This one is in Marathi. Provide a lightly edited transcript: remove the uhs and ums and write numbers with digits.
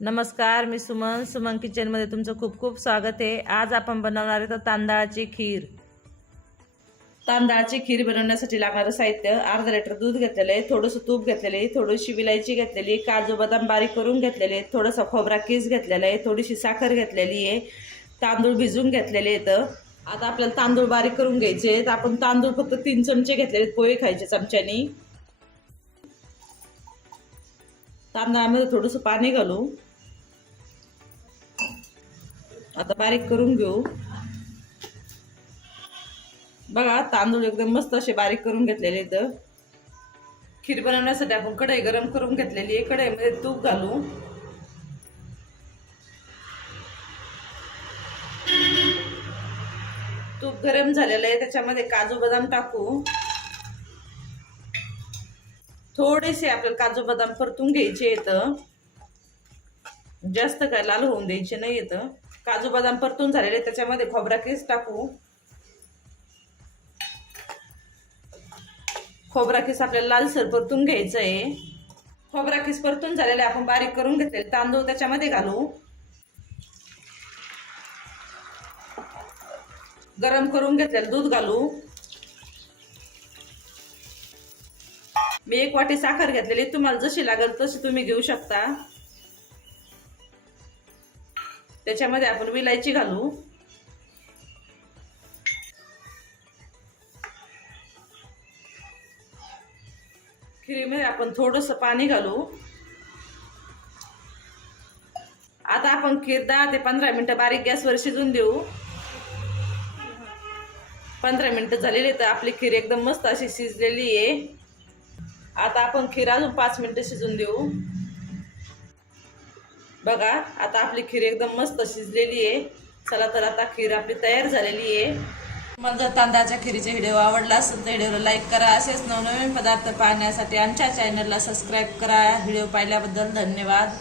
नमस्कार, मी सुमन किचनमध्ये तुमचं खूप खूप स्वागत आहे। आज आपण बनवणार आहे तांदळाची खीर। तांदळाची खीर बनवण्यासाठी लागणारं साहित्य: अर्धा लिटर दूध घेतलेलं आहे, थोडंसं तूप घेतलेलं आहे, थोडीशी विलायची घेतलेली, काजू बदाम बारीक करून घेतलेले, थोडासा खोबरा किस घेतलेला आहे, थोडीशी साखर घेतलेली आहे, तांदूळ भिजवून घेतलेले आहेत। आता आपल्याला तांदूळ बारीक करून घ्यायचे आहेत। आपण तांदूळ फक्त 3 चमचे घेतलेले आहेत, पोहे खायचे चमच्यानी। तांदळामध्ये थोडंसं पाणी घालू, आता बारीक करून घेऊ। बघा, तांदूळ एकदम मस्त असे बारीक करून घेतलेले आहेत। खीर बनवण्यासाठी आपण कढई गरम करून घेतलेली आहे। कढईमध्ये तूप घालू, तूप गरम झालेलं आहे, त्याच्यामध्ये काजू बदाम टाकू। थोडेसे आपल्याला काजू बदाम परतून घ्यायचे आहेत, जास्त काय लाल होऊन द्यायचे नाही आहेत। काजू बदाम परतून झालेले, त्याच्यामध्ये खोबरा किस टाकू। खोबरा किस आपल्याला लालसर परतून घ्यायचं आहे। खोबरा किस परतून झालेले आपण बारीक करून घेतलेले तांदूळ त्याच्यामध्ये घालू। गरम करून घेतलेलं दूध घालू। मी 1 वाटी साखर घेतलेली, तुम्हाला जशी लागेल तशी तुम्ही घेऊ शकता। त्याच्यामध्ये आपण विलायची घालू। खिरीमध्ये आपण थोडंसं पाणी घालू। आता आपण खीर 10 ते 15 मिनिटं बारीक गॅसवर शिजून देऊ। 15 मिनिटं झालेली तर आपली खीर एकदम मस्त अशी शिजलेली आहे। आता आपण खीर अजून 5 मिनिटं शिजून देऊ। बघा, आता आपली खीर एकदम मस्त शिजलेली आहे। चला तर आता खीर आपली तयार झालेली आहे। तुम्हाला जर तांदळाच्या खीरीचा व्हिडिओ आवडला असेल तर व्हिडिओला लाईक करा। असेच नवनवीन पदार्थ पाहण्यासाठी आमच्या चॅनलला सबस्क्राईब करा। व्हिडिओ पाहिल्याबद्दल धन्यवाद।